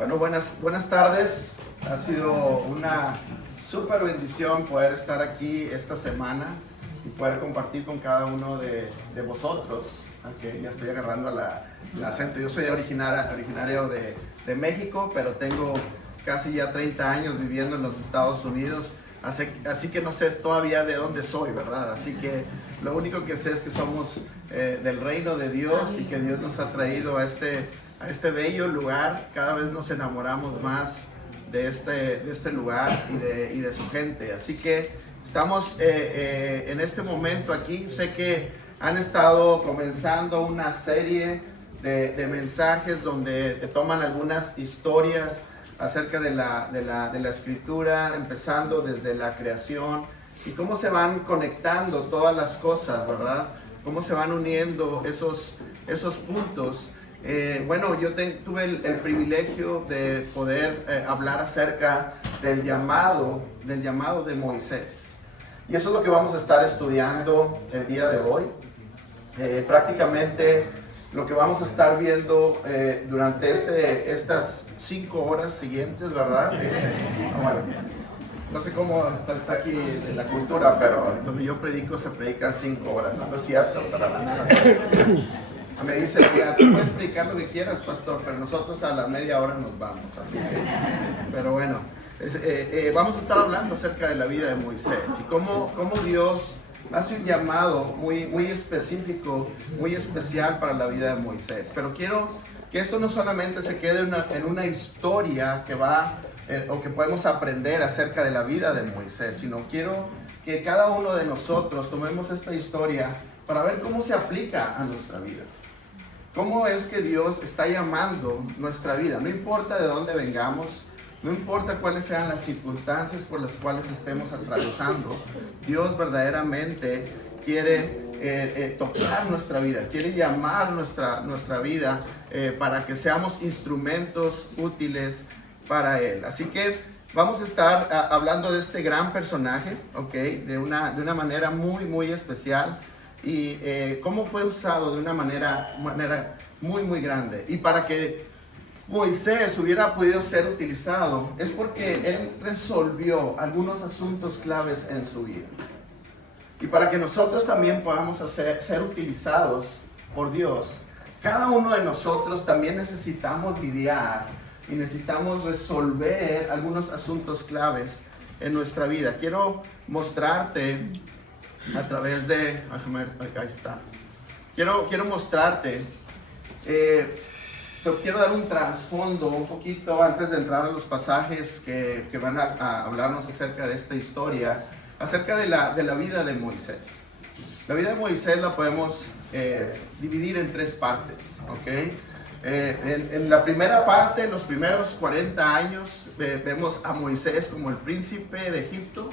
Bueno, buenas tardes. Ha sido una súper bendición poder estar aquí esta semana y poder compartir con cada uno de vosotros. Aunque ya estoy agarrando el acento. Yo soy originario de México, pero tengo casi ya 30 años viviendo en los Estados Unidos. Así que no sé todavía de dónde soy, ¿verdad? Así que lo único que sé es que somos del reino de Dios y que Dios nos ha traído a este bello lugar. Cada vez nos enamoramos más de este lugar y de su gente. Así que estamos en este momento aquí. Sé que han estado comenzando una serie de mensajes donde toman algunas historias acerca de la escritura, empezando desde la creación y cómo se van conectando todas las cosas, ¿verdad? Cómo se van uniendo esos puntos. Bueno, yo tuve el privilegio de poder hablar acerca del llamado de Moisés. Y eso es lo que vamos a estar estudiando el día de hoy. Prácticamente lo que vamos a estar viendo durante estas 5 horas siguientes, ¿verdad? Bueno, no sé cómo está aquí la cultura, pero donde yo predico se predican 5 horas, no es cierto, para nada. Me dice, mira, tú puedes predicar lo que quieras, pastor, pero nosotros a la media hora nos vamos, así que, pero bueno, vamos a estar hablando acerca de la vida de Moisés y cómo Dios hace un llamado muy específico, muy especial para la vida de Moisés. Pero quiero que esto no solamente se quede en una historia que va o que podemos aprender acerca de la vida de Moisés, sino quiero que cada uno de nosotros tomemos esta historia para ver cómo se aplica a nuestra vida. ¿Cómo es que Dios está llamando nuestra vida? No importa de dónde vengamos, no importa cuáles sean las circunstancias por las cuales estemos atravesando, Dios verdaderamente quiere tocar nuestra vida, quiere llamar nuestra vida para que seamos instrumentos útiles para Él. Así que vamos a estar hablando de este gran personaje, ¿ok? De una manera muy especial. Y cómo fue usado de una manera muy grande. Y para que Moisés hubiera podido ser utilizado es porque él resolvió algunos asuntos claves en su vida. Y para que nosotros también podamos ser utilizados por Dios, cada uno de nosotros también necesitamos lidiar y necesitamos resolver algunos asuntos claves en nuestra vida. Quiero mostrarte a través de, acá está. Quiero mostrarte, te quiero dar un trasfondo un poquito antes de entrar a los pasajes que van a hablarnos acerca de esta historia, acerca de la vida de Moisés. La vida de Moisés la podemos dividir en 3 partes, ¿ok? En la primera parte, en los primeros 40 años, vemos a Moisés como el príncipe de Egipto.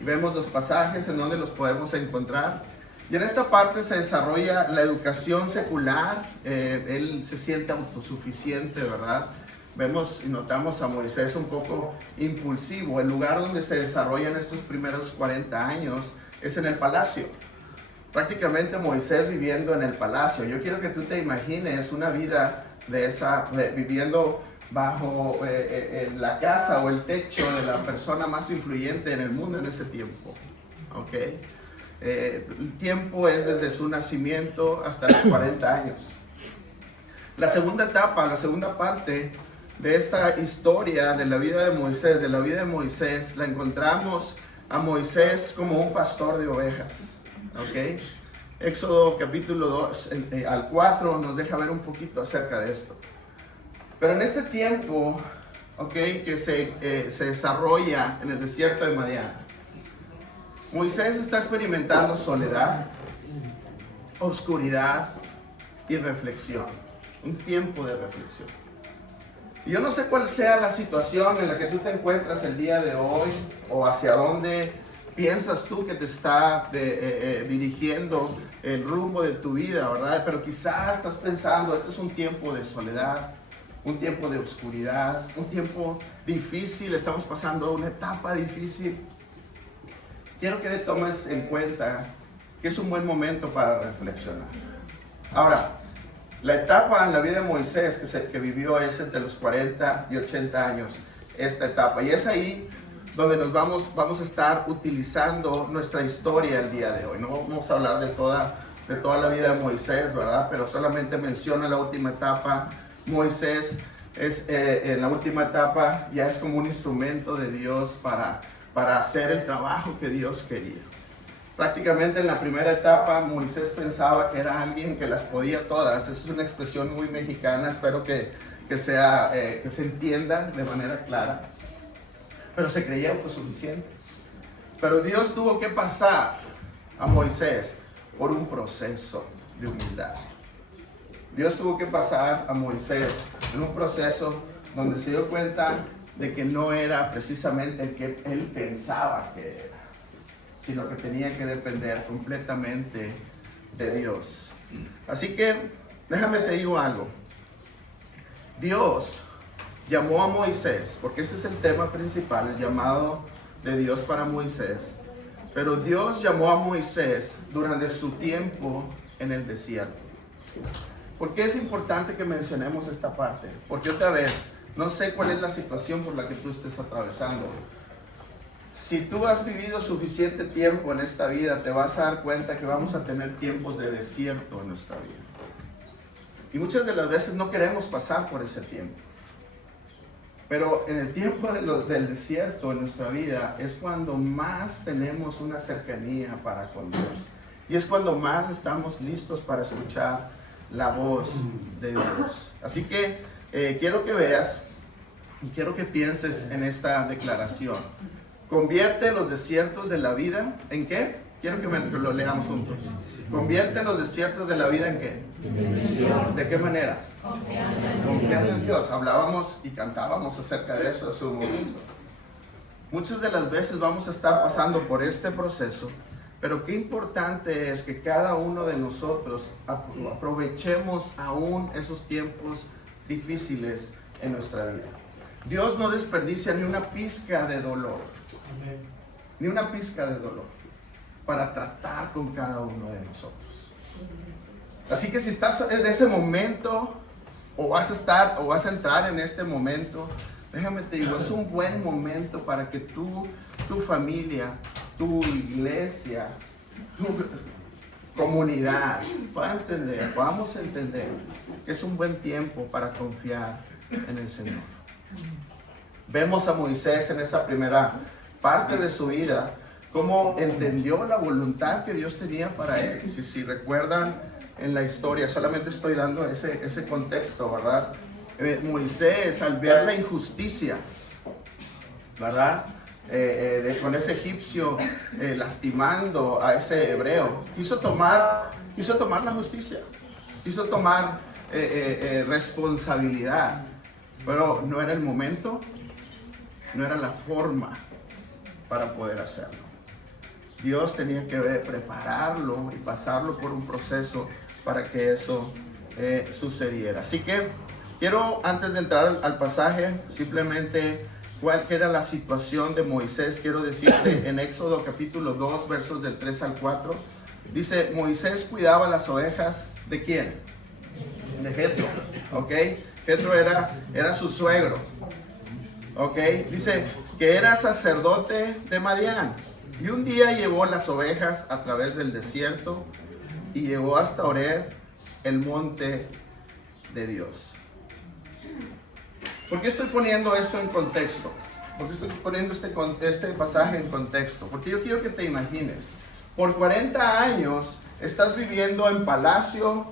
Y vemos los pasajes en donde los podemos encontrar. Y en esta parte se desarrolla la educación secular. Él se siente autosuficiente, ¿verdad? Vemos y notamos a Moisés un poco impulsivo. El lugar donde se desarrollan estos primeros 40 años es en el palacio. Prácticamente Moisés viviendo en el palacio. Yo quiero que tú te imagines una vida viviendo bajo la casa o el techo de la persona más influyente en el mundo en ese tiempo. ¿Okay? El tiempo es desde su nacimiento hasta los 40 años. La segunda etapa, la segunda parte de esta historia de la vida de Moisés, la encontramos a Moisés como un pastor de ovejas. ¿Okay? Éxodo capítulo 2 al 4 nos deja ver un poquito acerca de esto. Pero en este tiempo, que se desarrolla en el desierto de Madián, Moisés está experimentando soledad, oscuridad y reflexión. Un tiempo de reflexión. Y yo no sé cuál sea la situación en la que tú te encuentras el día de hoy o hacia dónde piensas tú que te está dirigiendo el rumbo de tu vida, ¿verdad? Pero quizás estás pensando, este es un tiempo de soledad, un tiempo de oscuridad, un tiempo difícil, estamos pasando una etapa difícil. Quiero que tomes en cuenta que es un buen momento para reflexionar. Ahora, La etapa en la vida de Moisés que vivió es entre los 40 y 80 años, esta etapa. Y es ahí donde nos vamos a estar utilizando nuestra historia el día de hoy. No vamos a hablar de toda la vida de Moisés, ¿verdad? Pero solamente menciona la última etapa. Moisés en la última etapa ya es como un instrumento de Dios para hacer el trabajo que Dios quería. Prácticamente en la primera etapa Moisés pensaba que era alguien que las podía todas. Esa es una expresión muy mexicana, espero que se entienda de manera clara. Pero se creía autosuficiente. Pero Dios tuvo que pasar a Moisés por un proceso de humildad. Dios tuvo que pasar a Moisés en un proceso donde se dio cuenta de que no era precisamente el que él pensaba que era, sino que tenía que depender completamente de Dios. Así que, déjame te digo algo. Dios llamó a Moisés, porque ese es el tema principal, el llamado de Dios para Moisés. Pero Dios llamó a Moisés durante su tiempo en el desierto. ¿Por qué es importante que mencionemos esta parte? Porque otra vez, no sé cuál es la situación por la que tú estés atravesando. Si tú has vivido suficiente tiempo en esta vida, te vas a dar cuenta que vamos a tener tiempos de desierto en nuestra vida. Y muchas de las veces no queremos pasar por ese tiempo. Pero en el tiempo del desierto en nuestra vida es cuando más tenemos una cercanía para con Dios. Y es cuando más estamos listos para escuchar la voz de Dios. Así que quiero que veas y quiero que pienses en esta declaración. Convierte los desiertos de la vida ¿en qué? Quiero que lo leamos juntos. Convierte los desiertos de la vida ¿en qué? ¿De qué manera? Confiando en Dios. Hablábamos y cantábamos acerca de eso hace un momento. Muchas de las veces vamos a estar pasando por este proceso, pero qué importante es que cada uno de nosotros aprovechemos aún esos tiempos difíciles en nuestra vida. Dios no desperdicia ni una pizca de dolor, ni una pizca de dolor para tratar con cada uno de nosotros. Así que si estás en ese momento o vas a entrar en este momento, déjame te digo, es un buen momento para que tú, tu familia, tu iglesia, tu comunidad podamos entender que es un buen tiempo para confiar en el Señor. Vemos a Moisés en esa primera parte de su vida, cómo entendió la voluntad que Dios tenía para él. Si recuerdan en la historia, solamente estoy dando ese contexto, ¿verdad? Moisés, al ver la injusticia, ¿verdad? Con ese egipcio lastimando a ese hebreo, quiso tomar la justicia, quiso tomar responsabilidad, pero no era el momento, no era la forma para poder hacerlo. Dios tenía que prepararlo y pasarlo por un proceso para que eso sucediera. Así que quiero, antes de entrar al pasaje, simplemente cuál era la situación de Moisés. Quiero decirte en Éxodo capítulo 2, versos del 3 al 4, dice, Moisés cuidaba las ovejas, ¿de quién? De Jetro, ¿ok? Jetro era su suegro, ¿ok? Dice que era sacerdote de Madián. Y un día llevó las ovejas a través del desierto y llegó hasta Horeb, el monte de Dios. ¿Por qué estoy poniendo esto en contexto? ¿Por qué estoy poniendo este pasaje en contexto? Porque yo quiero que te imagines, por 40 años estás viviendo en palacio,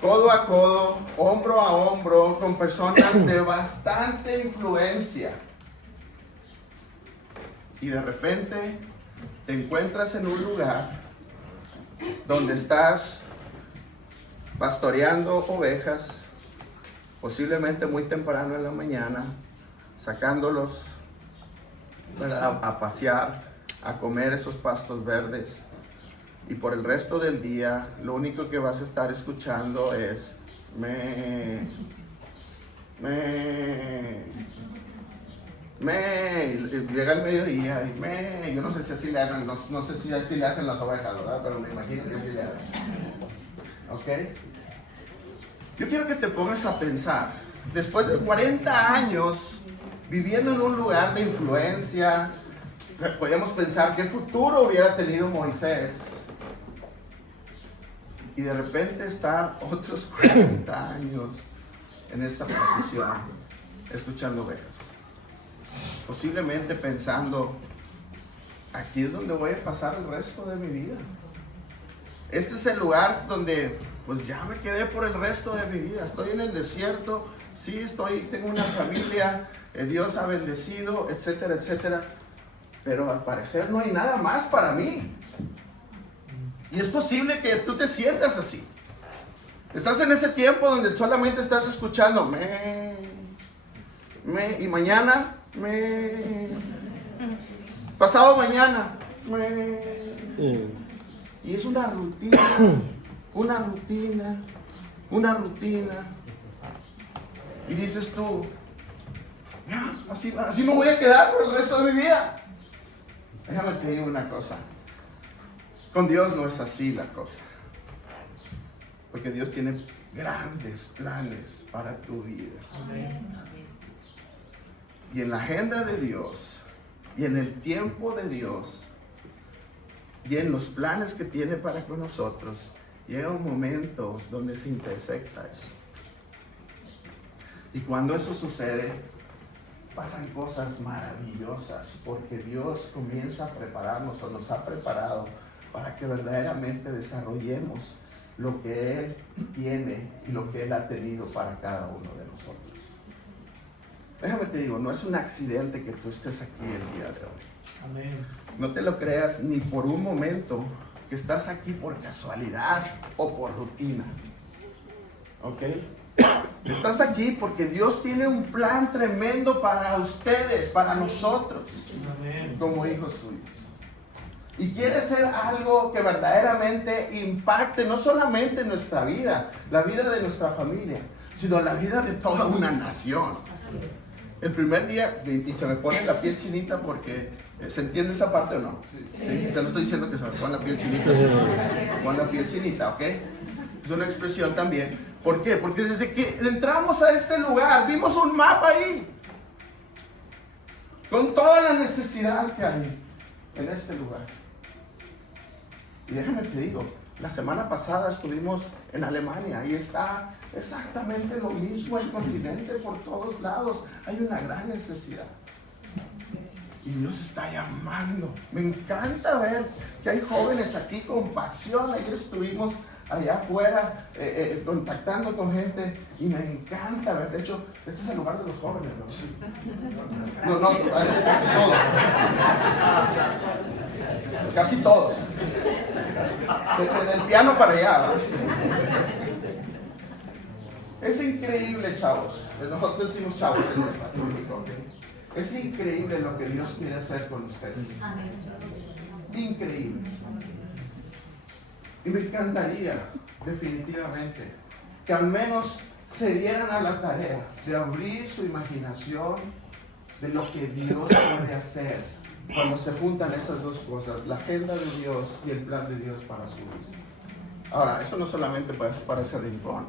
codo a codo, hombro a hombro, con personas de bastante influencia. Y de repente te encuentras en un lugar donde estás pastoreando ovejas, posiblemente muy temprano en la mañana, sacándolos a pasear, a comer esos pastos verdes. Y por el resto del día, lo único que vas a estar escuchando es llega el mediodía y yo no sé si así le hagan, no sé si así le hacen las ovejas, ¿verdad? Pero me imagino que así le hacen. ¿Ok? Yo quiero que te pongas a pensar, después de 40 años viviendo en un lugar de influencia, podríamos pensar qué futuro hubiera tenido Moisés. Y de repente estar otros 40 años en esta posición, escuchando ovejas. Posiblemente pensando, aquí es donde voy a pasar el resto de mi vida. Este es el lugar donde pues ya me quedé por el resto de mi vida. Estoy en el desierto, sí, tengo una familia, Dios ha bendecido, etcétera, etcétera. Pero al parecer no hay nada más para mí. Y es posible que tú te sientas así. Estás en ese tiempo donde solamente estás escuchando y mañana, pasado mañana, y es una rutina, una rutina. Y dices tú, así me voy a quedar por el resto de mi vida. Déjame te digo una cosa. Con Dios no es así la cosa. Porque Dios tiene grandes planes para tu vida. Y en la agenda de Dios, y en el tiempo de Dios, y en los planes que tiene para con nosotros, llega un momento donde se intersecta eso. Y cuando eso sucede, pasan cosas maravillosas, porque Dios comienza a prepararnos, o nos ha preparado, para que verdaderamente desarrollemos lo que Él tiene y lo que Él ha tenido para cada uno de nosotros. Déjame te digo, no es un accidente que tú estés aquí el día de hoy. Amén. No te lo creas ni por un momento que estás aquí por casualidad o por rutina. ¿Ok? Estás aquí porque Dios tiene un plan tremendo para ustedes, para nosotros, como hijos suyos. Y quiere hacer algo que verdaderamente impacte no solamente nuestra vida, la vida de nuestra familia, sino la vida de toda una nación. El primer día, y se me pone la piel chinita porque, ¿se entiende esa parte o no? Sí. Te lo estoy diciendo que se me pone la piel chinita. Se me pone la piel chinita, ¿ok? Es una expresión también. ¿Por qué? Porque desde que entramos a este lugar, vimos un mapa ahí, con toda la necesidad que hay en este lugar. Y déjame te digo, la semana pasada estuvimos en Alemania y está exactamente lo mismo el continente por todos lados. Hay una gran necesidad. Y Dios está llamando. Me encanta ver que hay jóvenes aquí con pasión. Ayer estuvimos allá afuera contactando con gente y me encanta ver. De hecho, este es el lugar de los jóvenes, ¿no? No, casi todos. Casi todos. Del piano para allá, ¿verdad? Es increíble, chavos. Nosotros decimos chavos en México, ¿ok? Es increíble lo que Dios quiere hacer con ustedes. Increíble. Y me encantaría, definitivamente, que al menos se dieran a la tarea de abrir su imaginación de lo que Dios puede hacer cuando se juntan esas dos cosas, la agenda de Dios y el plan de Dios para su vida. Ahora, eso no solamente es para ese rincón,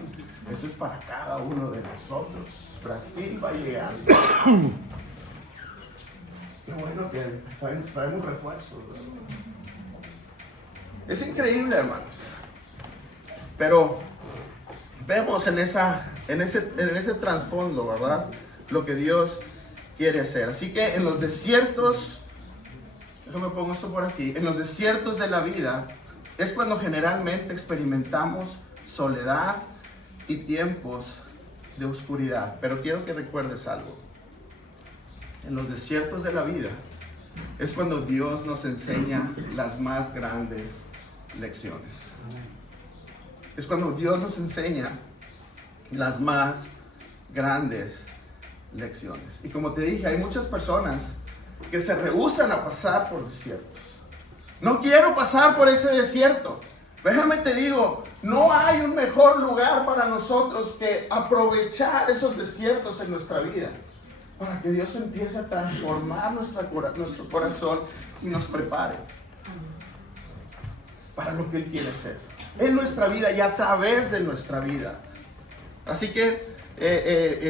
eso es para cada uno de nosotros. Brasil va llegando. Qué bueno que traemos refuerzos, ¿verdad? Es increíble, hermanos. Pero vemos en ese trasfondo, ¿verdad? Lo que Dios quiere hacer. Así que en los desiertos, déjame pongo esto por aquí, en los desiertos de la vida es cuando generalmente experimentamos soledad y tiempos de oscuridad. Pero quiero que recuerdes algo. En los desiertos de la vida es cuando Dios nos enseña las más grandes lecciones. Es cuando Dios nos enseña las más grandes lecciones. Y como te dije, hay muchas personas que se rehúsan a pasar por desiertos. No quiero pasar por ese desierto. Déjame te digo, no hay un mejor lugar para nosotros que aprovechar esos desiertos en nuestra vida, para que Dios empiece a transformar nuestro corazón y nos prepare para lo que Él quiere hacer en nuestra vida y a través de nuestra vida. Así que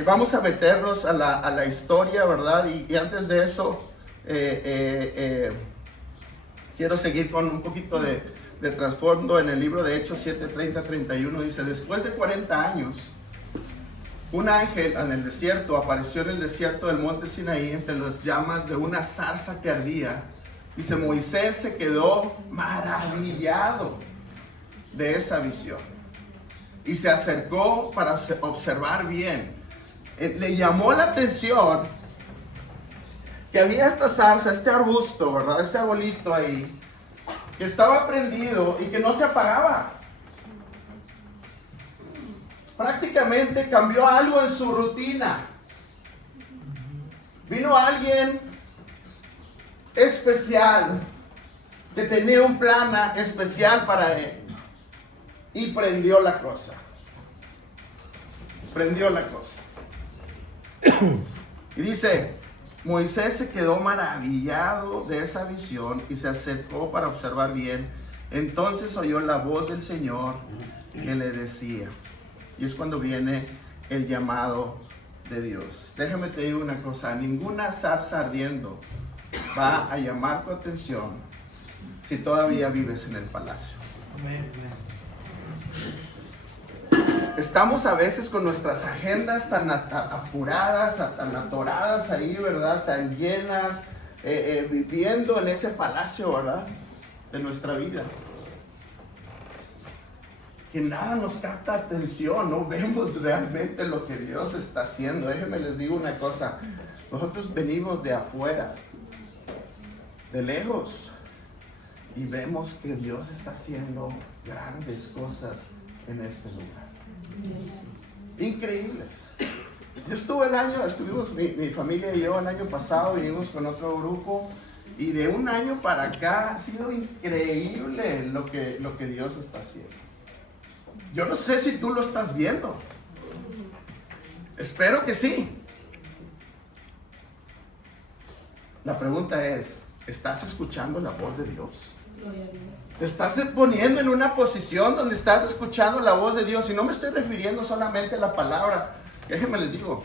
vamos a meternos a la historia, ¿verdad? Y antes de eso, quiero seguir con un poquito de trasfondo. En el libro de Hechos 7:30-31 dice: después de 40 años, un ángel en el desierto apareció en el desierto del monte Sinaí entre las llamas de una zarza que ardía. Dice: Moisés se quedó maravillado de esa visión y se acercó para observar bien. Le llamó la atención que había esta zarza, este arbusto, ¿verdad? Este arbolito ahí, que estaba prendido y que no se apagaba. Prácticamente cambió algo en su rutina. Vino alguien especial que tenía un plan especial para él y prendió la cosa. Prendió la cosa. Y dice: Moisés se quedó maravillado de esa visión y se acercó para observar bien. Entonces oyó la voz del Señor que le decía. Y es cuando viene el llamado de Dios. Déjame te digo una cosa: ninguna zarza ardiendo va a llamar tu atención si todavía vives en el palacio. Estamos a veces con nuestras agendas tan apuradas, tan atoradas ahí, ¿verdad? Tan llenas, viviendo en ese palacio, ¿verdad? De nuestra vida. Que nada nos capta atención, no vemos realmente lo que Dios está haciendo. Déjenme les digo una cosa: nosotros venimos de afuera, de lejos, y vemos que Dios está haciendo grandes cosas en este lugar. Increíbles. Yo estuvimos mi familia y yo el año pasado, vinimos con otro grupo, y de un año para acá ha sido increíble lo que Dios está haciendo. Yo no sé si tú lo estás viendo. Espero que sí. La pregunta es: ¿estás escuchando la voz de Dios? Te estás poniendo en una posición donde estás escuchando la voz de Dios. Y no me estoy refiriendo solamente a la palabra. Déjenme les digo,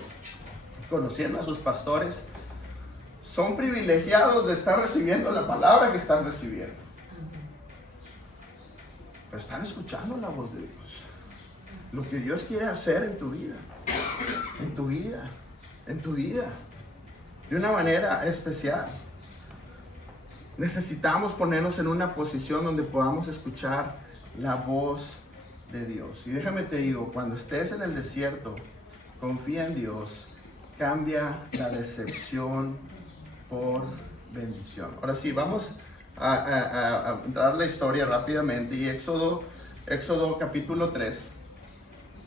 conociendo a sus pastores, son privilegiados de estar recibiendo la palabra que están recibiendo. Pero están escuchando la voz de Dios. Lo que Dios quiere hacer en tu vida. En tu vida. En tu vida. De una manera especial. Necesitamos ponernos en una posición donde podamos escuchar la voz de Dios. Y déjame te digo, cuando estés en el desierto, confía en Dios, cambia la decepción por bendición. Ahora sí, vamos a entrar la historia rápidamente. Y Éxodo capítulo 3,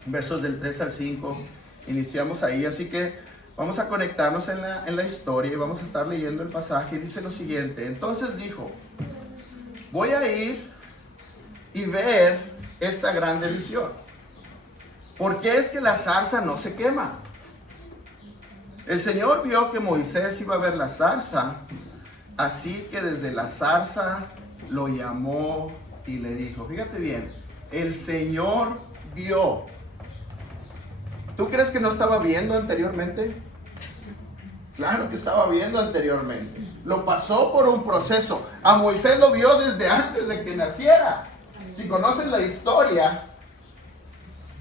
versos del 3 al 5, iniciamos ahí. Así que vamos a conectarnos en la historia y vamos a estar leyendo el pasaje. Dice lo siguiente: entonces dijo: voy a ir y ver esta grande visión. ¿Por qué es que la zarza no se quema? El Señor vio que Moisés iba a ver la zarza, así que desde la zarza lo llamó y le dijo. Fíjate bien, el Señor vio. ¿Tú crees que no estaba viendo anteriormente? Claro que estaba viendo anteriormente. Lo pasó por un proceso. A Moisés lo vio desde antes de que naciera. Si conocen la historia,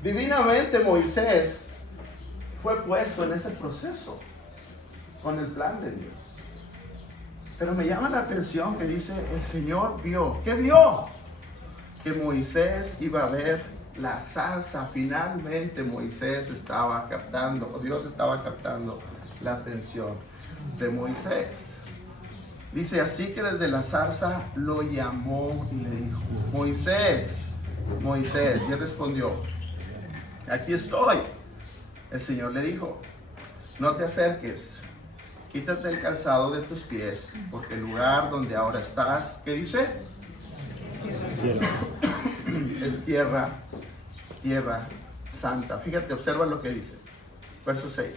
divinamente Moisés fue puesto en ese proceso con el plan de Dios. Pero me llama la atención que dice: el Señor vio. ¿Qué vio? Que Moisés iba a ver la zarza. Finalmente Moisés estaba captando, o Dios estaba captando la atención de Moisés. Dice: así que desde la zarza lo llamó y le dijo: Moisés, Moisés. Y él respondió: aquí estoy. El Señor le dijo: no te acerques, quítate el calzado de tus pies, porque el lugar donde ahora estás, ¿qué dice? Es tierra santa. Fíjate, observa lo que dice. Verso 6.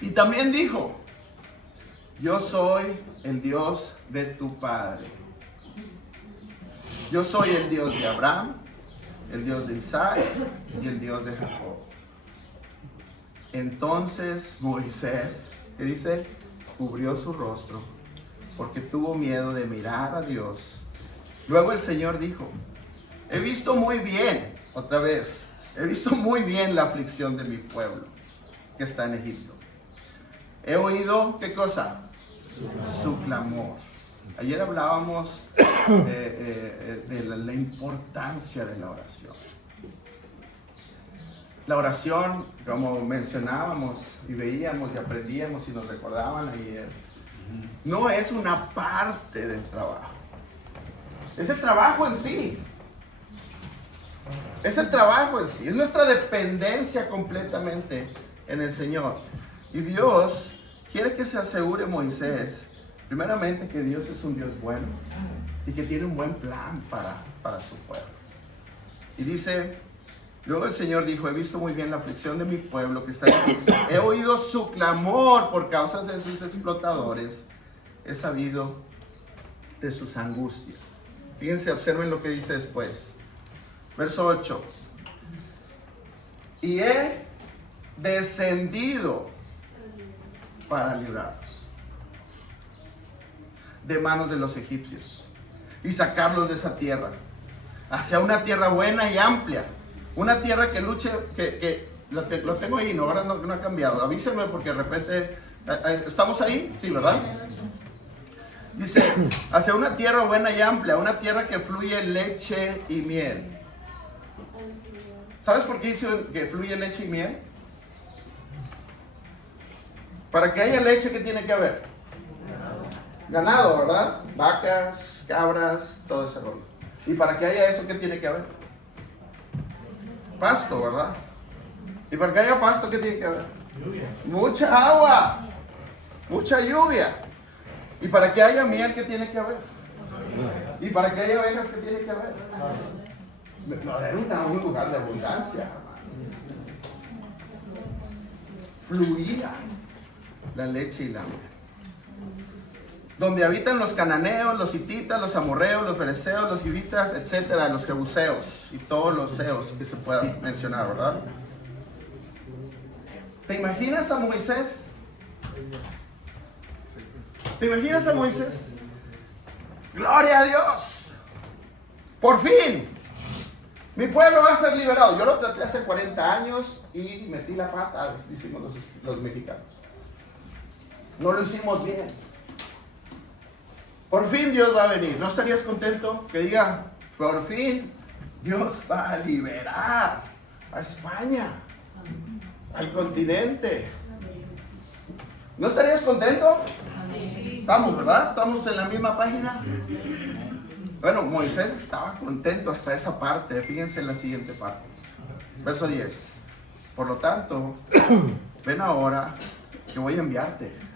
Y también dijo: yo soy el Dios de tu padre. Yo soy el Dios de Abraham, el Dios de Isaac y el Dios de Jacob. Entonces Moisés, ¿qué dice? Cubrió su rostro porque tuvo miedo de mirar a Dios. Luego el Señor dijo, he visto muy bien, otra vez, he visto muy bien la aflicción de mi pueblo que está en Egipto. He oído, ¿qué cosa? Su clamor. Ayer hablábamos de la importancia de la oración. La oración, como mencionábamos y veíamos y aprendíamos y nos recordaban ayer, no es una parte del trabajo. Es el trabajo en sí. Es el trabajo en sí. Es nuestra dependencia completamente en el Señor. Y Dios quiere que se asegure Moisés, primeramente, que Dios es un Dios bueno y que tiene un buen plan para su pueblo. Y dice, luego el Señor dijo, he visto muy bien la aflicción de mi pueblo que está en Egipto. He oído su clamor por causa de sus explotadores. He sabido de sus angustias. Fíjense, observen lo que dice después. Verso 8. Y he descendido para librarlos de manos de los egipcios y sacarlos de esa tierra hacia una tierra buena y amplia, una tierra que luche, lo tengo ahí, no, ahora no ha cambiado, avísenme porque de repente, ¿estamos ahí? Sí, ¿verdad? Dice, hacia una tierra buena y amplia, una tierra que fluye leche y miel. ¿Sabes por qué dice que fluye leche y miel? Para que haya leche, ¿qué tiene que haber? Ganado, ¿verdad? Vacas, cabras, todo ese rollo. Y para que haya eso, ¿qué tiene que haber? Pasto, ¿verdad? Y para que haya pasto, ¿qué tiene que haber? Lluvia. Mucha agua, mucha lluvia. Y para que haya miel, ¿qué tiene que haber? Y para que haya ovejas, ¿qué tiene que haber? No, era un lugar de abundancia. Fluía la leche y la miel. Donde habitan los cananeos, los hititas, los amorreos, los fereceos, los givitas, etcétera, los jebuseos y todos los seos que se puedan mencionar, ¿verdad? ¿Te imaginas a Moisés? ¿Te imaginas a Moisés? ¡Gloria a Dios! ¡Por fin! Mi pueblo va a ser liberado. Yo lo traté hace 40 años y metí la pata, decimos los mexicanos. No lo hicimos bien. Por fin Dios va a venir. ¿No estarías contento que diga, por fin Dios va a liberar a España, al continente? ¿No estarías contento? Estamos, ¿verdad? Estamos en la misma página. Bueno, Moisés estaba contento hasta esa parte. Fíjense en la siguiente parte. Verso 10. Por lo tanto, ven ahora que voy a enviarte.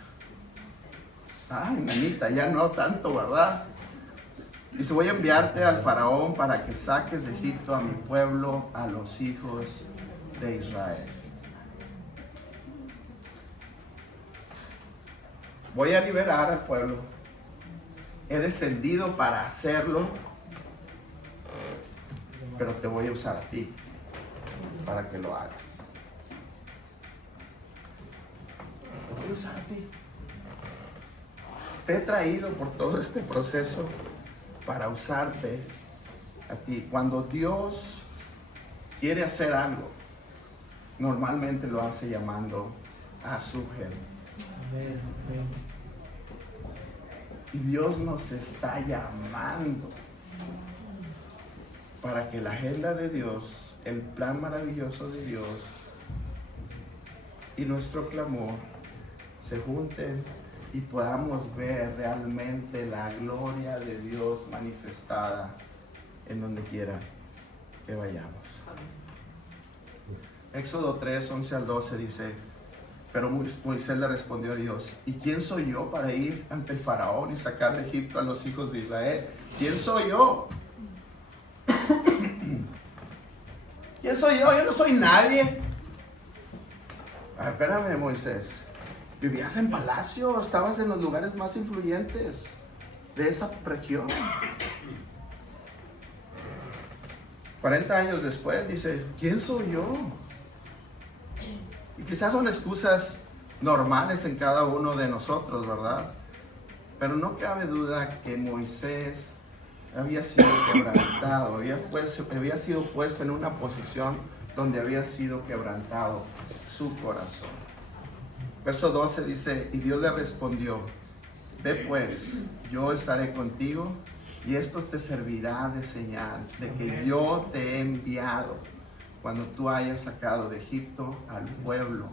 Ay, nanita, ya no tanto, ¿verdad? Dice, voy a enviarte al faraón para que saques de Egipto a mi pueblo, a los hijos de Israel. Voy a liberar al pueblo. He descendido para hacerlo, pero te voy a usar a ti para que lo hagas. Te voy a usar a ti. Te he traído por todo este proceso para usarte a ti. Cuando Dios quiere hacer algo, normalmente lo hace llamando a su gente. Y Dios nos está llamando para que la agenda de Dios, el plan maravilloso de Dios y nuestro clamor se junten y podamos ver realmente la gloria de Dios manifestada en donde quiera que vayamos. Éxodo 3, 11 al 12 dice, pero Moisés le respondió a Dios, ¿y quién soy yo para ir ante el faraón y sacar de Egipto a los hijos de Israel? ¿Quién soy yo? ¿Quién soy yo? Yo no soy nadie. Espérame, Moisés. Vivías en palacio, estabas en los lugares más influyentes de esa región. 40 años después dice, ¿quién soy yo? Y quizás son excusas normales en cada uno de nosotros, ¿verdad? Pero no cabe duda que Moisés había sido quebrantado, había sido puesto en una posición donde había sido quebrantado su corazón. Verso 12 dice, y Dios le respondió, ve pues, yo estaré contigo y esto te servirá de señal de que yo te he enviado. Cuando tú hayas sacado de Egipto al pueblo,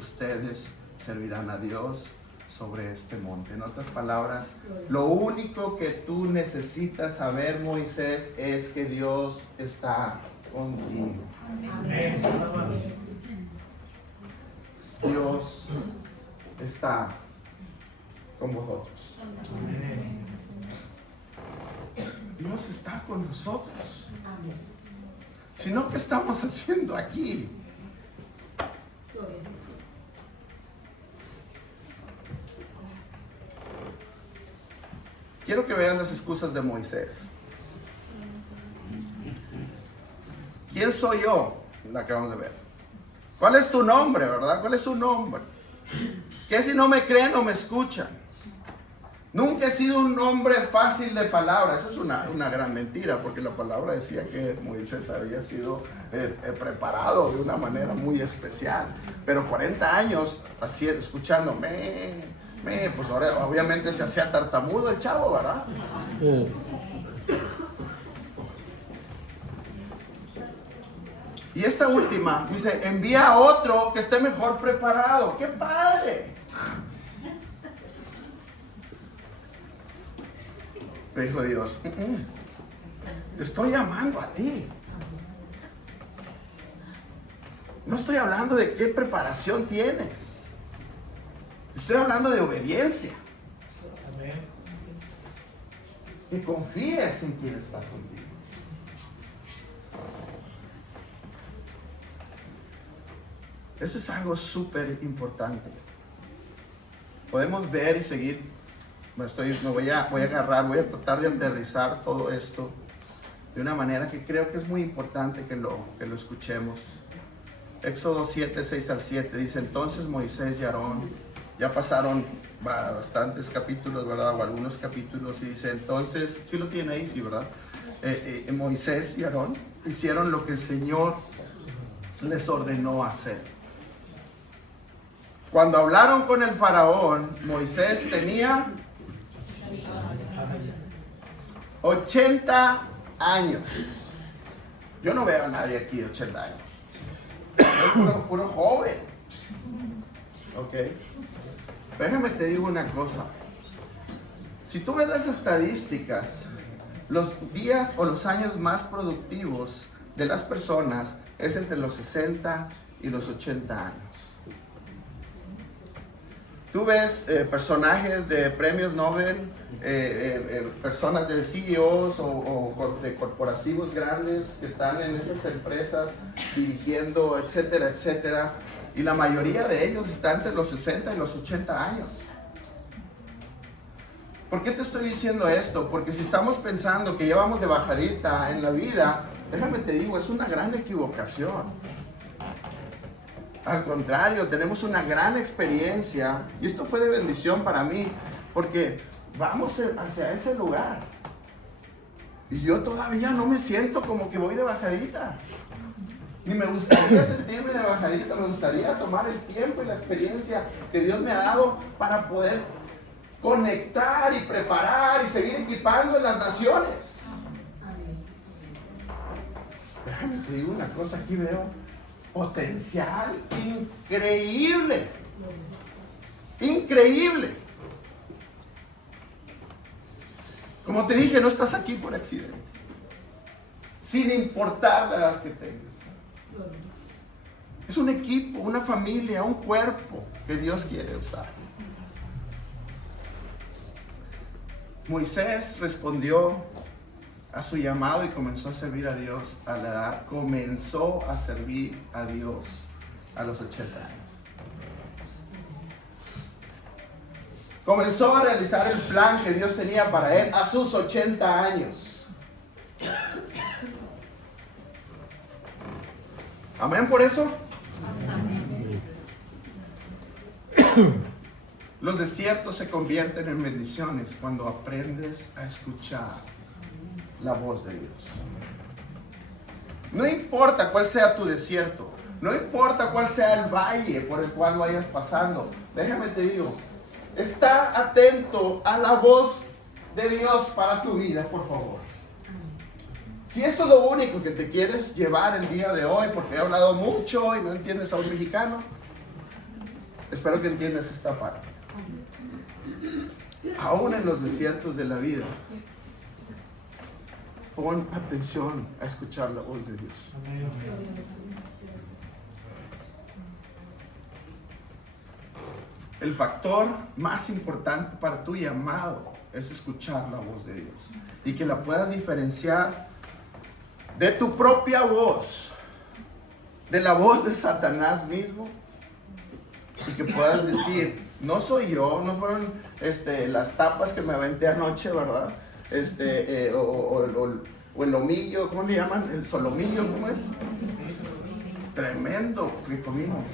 ustedes servirán a Dios sobre este monte. En otras palabras, lo único que tú necesitas saber, Moisés, es que Dios está contigo. Amén. Dios está con vosotros. Dios está con nosotros. Sino, ¿qué estamos haciendo aquí? Quiero que vean las excusas de Moisés. ¿Quién soy yo? La acabamos de ver. ¿Cuál es tu nombre, verdad? ¿Cuál es su nombre? ¿Qué si no me creen o me escuchan? Nunca he sido un hombre fácil de palabra. Eso es una gran mentira, porque la palabra decía que Moisés había sido preparado de una manera muy especial. Pero 40 años así, escuchándome, pues ahora obviamente se hacía tartamudo el chavo, ¿verdad? Y esta última dice, envía a otro que esté mejor preparado. ¡Qué padre! Me dijo Dios, te estoy llamando a ti. No estoy hablando de qué preparación tienes. Estoy hablando de obediencia. Amén. Que confíes en quien está contigo. Eso es algo súper importante. Podemos ver y seguir. Voy a tratar de aterrizar todo esto de una manera que creo que es muy importante que lo escuchemos. Éxodo 7, 6 al 7 dice, entonces Moisés y Aarón, ya pasaron bastantes capítulos, ¿verdad? O algunos capítulos, y dice, entonces, sí lo tiene ahí, sí, ¿verdad? Moisés y Aarón hicieron lo que el Señor les ordenó hacer. Cuando hablaron con el faraón, Moisés tenía 80 años. Yo no veo a nadie aquí de 80 años. Es puro joven. Ok. Déjame te digo una cosa. Si tú ves las estadísticas, los días o los años más productivos de las personas es entre los 60 y los 80 años. Tú ves personajes de premios Nobel, personas de CEOs o de corporativos grandes que están en esas empresas dirigiendo, etcétera, etcétera. Y la mayoría de ellos está entre los 60 y los 80 años. ¿Por qué te estoy diciendo esto? Porque si estamos pensando que llevamos de bajadita en la vida, déjame te digo, es una gran equivocación. Al contrario, tenemos una gran experiencia y esto fue de bendición para mí porque vamos hacia ese lugar y yo todavía no me siento como que voy de bajadita, ni me gustaría sentirme de bajadita. Me gustaría tomar el tiempo y la experiencia que Dios me ha dado para poder conectar y preparar y seguir equipando en las naciones. Déjame te digo una cosa, aquí veo potencial increíble. Increíble. Como te dije, no estás aquí por accidente. Sin importar la edad que tengas. Es un equipo, una familia, un cuerpo que Dios quiere usar. Moisés respondió a su llamado y comenzó a servir a Dios a la edad. Comenzó a servir a Dios a los 80 años. Comenzó a realizar el plan que Dios tenía para él a sus 80 años. ¿Amén por eso? Los desiertos se convierten en bendiciones cuando aprendes a escuchar la voz de Dios. No importa cuál sea tu desierto, no importa cuál sea el valle por el cual vayas pasando, déjame te digo, está atento a la voz de Dios para tu vida, por favor. Si eso es lo único que te quieres llevar el día de hoy, porque he hablado mucho y no entiendes a un mexicano, espero que entiendas esta parte. Aún en los desiertos de la vida, pon atención a escuchar la voz de Dios. El factor más importante para tu llamado es escuchar la voz de Dios y que la puedas diferenciar de tu propia voz, de la voz de Satanás mismo, y que puedas decir, no soy yo, no fueron las tapas que me aventé anoche, ¿verdad? O el lomillo, ¿cómo le llaman? El solomillo, ¿cómo es? Tremendo que comimos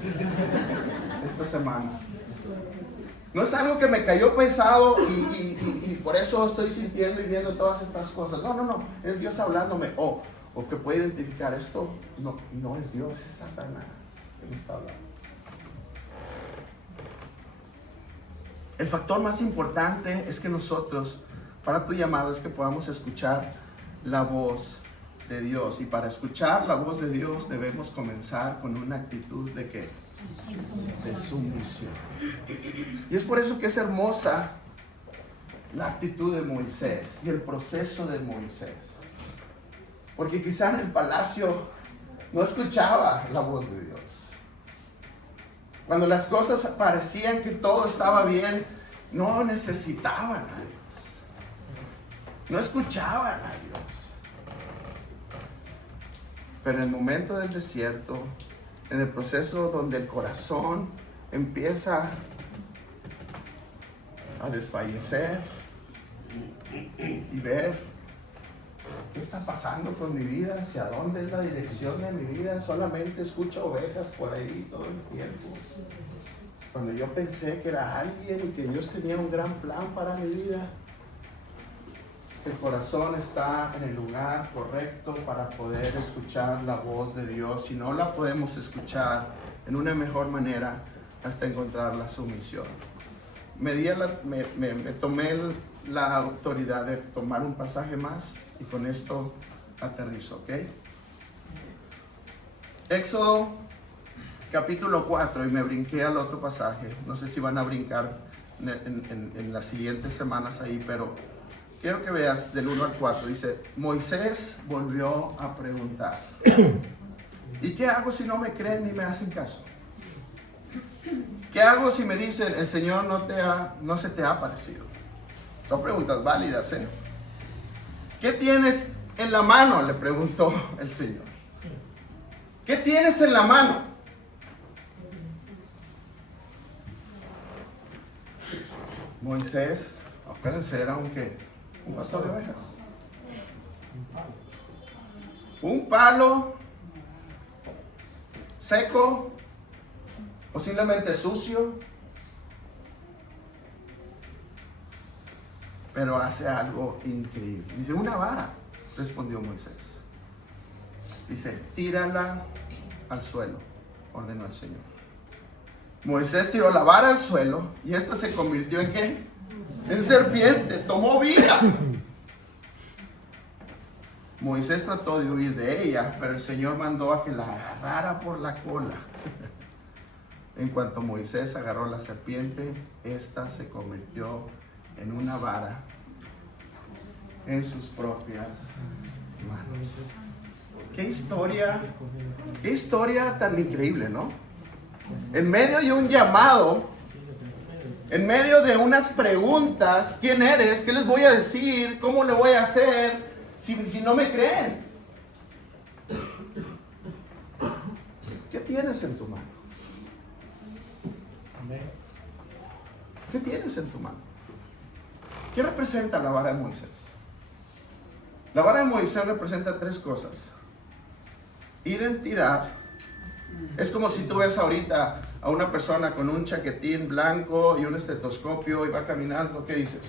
esta semana. No es algo que me cayó pesado y por eso estoy sintiendo y viendo todas estas cosas. No, es Dios hablándome. O que puede identificar esto, no es Dios, es Satanás que me está hablando. El factor más importante es que nosotros, para tu llamado, es que podamos escuchar la voz de Dios. Y para escuchar la voz de Dios debemos comenzar con una actitud de ¿qué? De sumisión. Y es por eso que es hermosa la actitud de Moisés y el proceso de Moisés. Porque quizá en el palacio no escuchaba la voz de Dios. Cuando las cosas parecían que todo estaba bien, no necesitaban a Dios. No escuchaban a Dios. Pero en el momento del desierto, en el proceso donde el corazón empieza a desfallecer y ver qué está pasando con mi vida, hacia dónde es la dirección de mi vida, solamente escucho ovejas por ahí todo el tiempo. Cuando yo pensé que era alguien y que Dios tenía un gran plan para mi vida, el corazón está en el lugar correcto para poder escuchar la voz de Dios, y no la podemos escuchar en una mejor manera hasta encontrar la sumisión. Me tomé la autoridad de tomar un pasaje más y con esto aterrizo, ¿ok? Éxodo capítulo 4, y me brinqué al otro pasaje. No sé si van a brincar en las siguientes semanas ahí, pero quiero que veas del 1 al 4. Dice, Moisés volvió a preguntar, ¿y qué hago si no me creen ni me hacen caso? ¿Qué hago si me dicen, el Señor no se te ha aparecido? Son preguntas válidas, ¿eh? ¿Qué tienes en la mano?, le preguntó el Señor. ¿Qué tienes en la mano? Moisés, acuérdense, era un pastor de ovejas. Un palo seco, posiblemente sucio, pero hace algo increíble. Dice, una vara, respondió Moisés. Dice, tírala al suelo, ordenó el Señor. Moisés tiró la vara al suelo y esta se convirtió en ¿qué? En serpiente, tomó vida. Moisés trató de huir de ella, pero el Señor mandó a que la agarrara por la cola. En cuanto Moisés agarró la serpiente, esta se convirtió en una vara en sus propias manos. Qué historia tan increíble, ¿no? En medio de un llamado, en medio de unas preguntas, ¿quién eres? ¿Qué les voy a decir? ¿Cómo le voy a hacer si no me creen? ¿Qué tienes en tu mano? ¿Qué tienes en tu mano? ¿Qué representa la vara de Moisés? La vara de Moisés representa tres cosas: identidad, Es como si tú ves ahorita a una persona con un chaquetín blanco y un estetoscopio y va caminando. ¿Qué dices?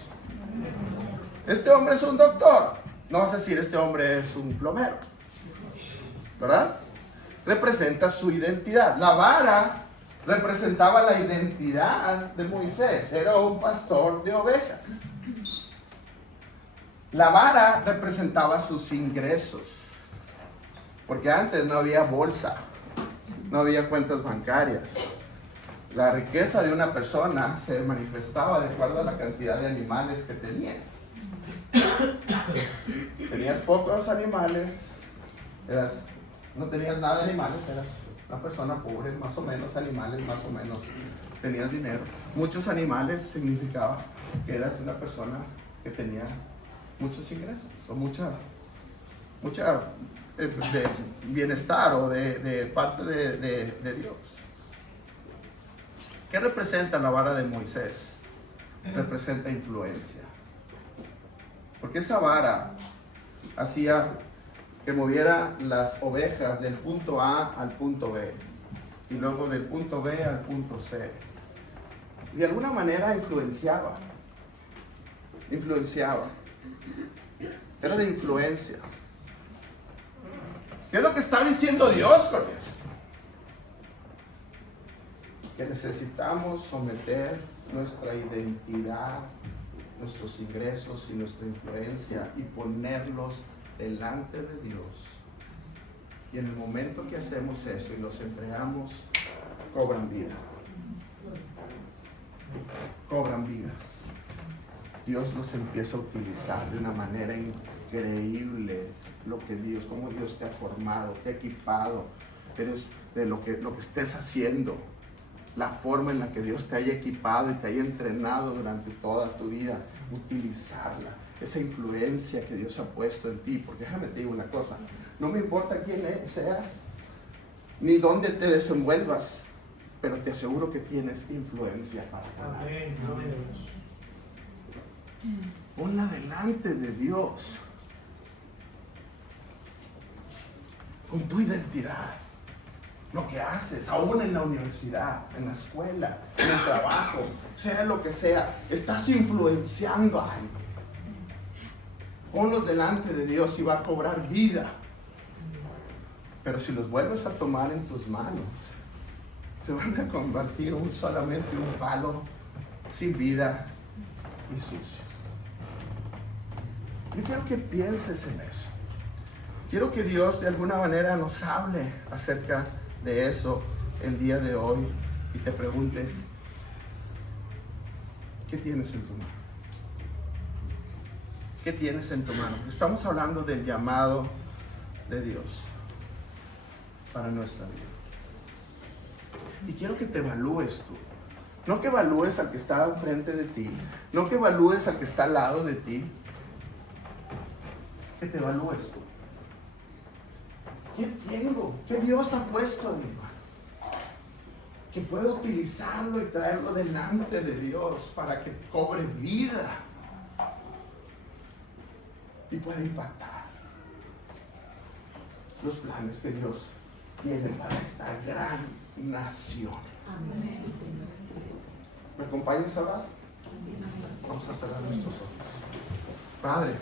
Este hombre es un doctor. No vas a decir, este hombre es un plomero, ¿verdad? Representa su identidad. La vara representaba la identidad de Moisés. Era un pastor de ovejas. La vara representaba sus ingresos. Porque antes no había bolsa, no había cuentas bancarias. La riqueza de una persona se manifestaba de acuerdo a la cantidad de animales que tenías. Tenías pocos animales, no tenías nada de animales, eras una persona pobre, más o menos animales, más o menos tenías dinero. Muchos animales significaba que eras una persona que tenía muchos ingresos o mucha de bienestar o de parte de Dios. ¿Qué representa la vara de Moisés? Representa influencia. Porque esa vara hacía que moviera las ovejas del punto A al punto B y luego del punto B al punto C. De alguna manera influenciaba. Era de influencia. ¿Qué es lo que está diciendo Dios con eso? Que necesitamos someter nuestra identidad, nuestros ingresos y nuestra influencia y ponerlos delante de Dios. Y en el momento que hacemos eso y los entregamos, cobran vida. Cobran vida. Dios los empieza a utilizar de una manera increíble. Cómo Dios te ha formado, te ha equipado. Eres de lo que estés haciendo. La forma en la que Dios te haya equipado y te haya entrenado durante toda tu vida, utilizarla, esa influencia que Dios ha puesto en ti. Porque déjame te digo una cosa, no me importa quién seas, ni dónde te desenvuelvas, pero te aseguro que tienes influencia para ganar. Ponla delante de Dios, con tu identidad. Lo que haces, aún en la universidad, en la escuela, en el trabajo, sea lo que sea, estás influenciando a alguien. Ponlos delante de Dios y va a cobrar vida. Pero si los vuelves a tomar en tus manos, se van a convertir solamente en un palo sin vida y sucio. Yo quiero que pienses en eso. Quiero que Dios de alguna manera nos hable acerca de eso el día de hoy y te preguntes, ¿qué tienes en tu mano? ¿Qué tienes en tu mano? Estamos hablando del llamado de Dios para nuestra vida. Y quiero que te evalúes tú. No que evalúes al que está enfrente de ti, no que evalúes al que está al lado de ti, que te evalúes tú. ¿Qué tengo? ¿Qué Dios ha puesto en mi mano? Que puedo utilizarlo y traerlo delante de Dios para que cobre vida y pueda impactar los planes que Dios tiene para esta gran nación. ¿Me acompañas a orar? Vamos a cerrar nuestros ojos. Padre,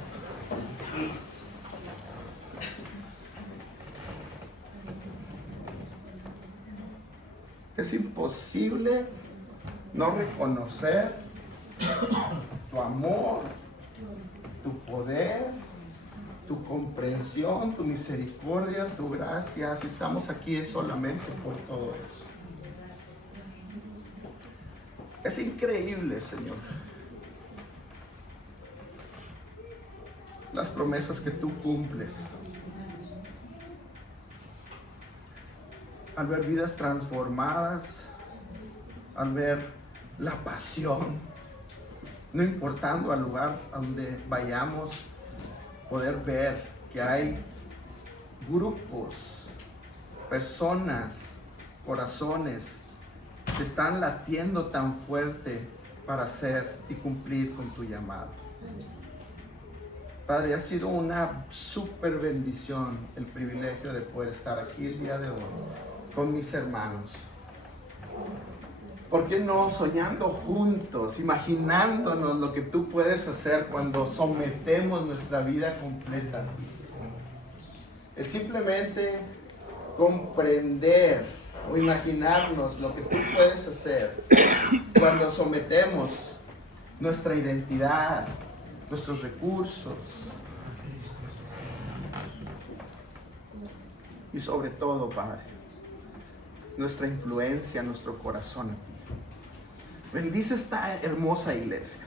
es imposible no reconocer tu amor, tu poder, tu comprensión, tu misericordia, tu gracia. Si estamos aquí es solamente por todo eso. Es increíble, Señor, las promesas que tú cumples. Al ver vidas transformadas, al ver la pasión, no importando al lugar a donde vayamos, poder ver que hay grupos, personas, corazones que están latiendo tan fuerte para hacer y cumplir con tu llamado. Padre, ha sido una súper bendición el privilegio de poder estar aquí el día de hoy con mis hermanos? ¿Por qué no soñando juntos, imaginándonos lo que tú puedes hacer cuando sometemos nuestra vida completa? El simplemente comprender o imaginarnos lo que tú puedes hacer cuando sometemos nuestra identidad, nuestros recursos y sobre todo, Padre, nuestra influencia, nuestro corazón a ti. Bendice esta hermosa iglesia.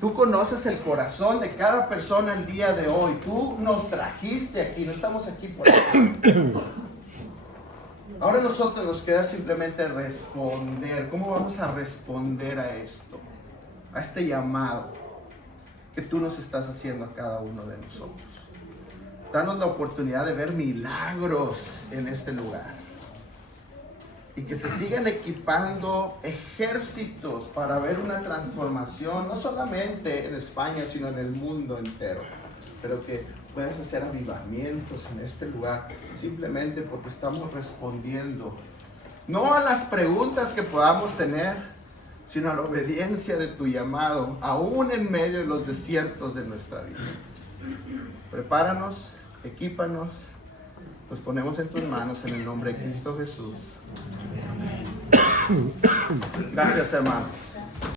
Tú conoces el corazón de cada persona el día de hoy. Tú nos trajiste aquí, no estamos aquí por aquí. Ahora a nosotros nos queda simplemente responder. ¿Cómo vamos a responder a esto? A este llamado que tú nos estás haciendo a cada uno de nosotros. Danos la oportunidad de ver milagros en este lugar. Y que se sigan equipando ejércitos para ver una transformación, no solamente en España, sino en el mundo entero. Pero que puedas hacer avivamientos en este lugar, simplemente porque estamos respondiendo, no a las preguntas que podamos tener, sino a la obediencia de tu llamado, aún en medio de los desiertos de nuestra vida. Prepáranos, equípanos, nos ponemos en tus manos en el nombre de Cristo Jesús. Gracias, hermanos.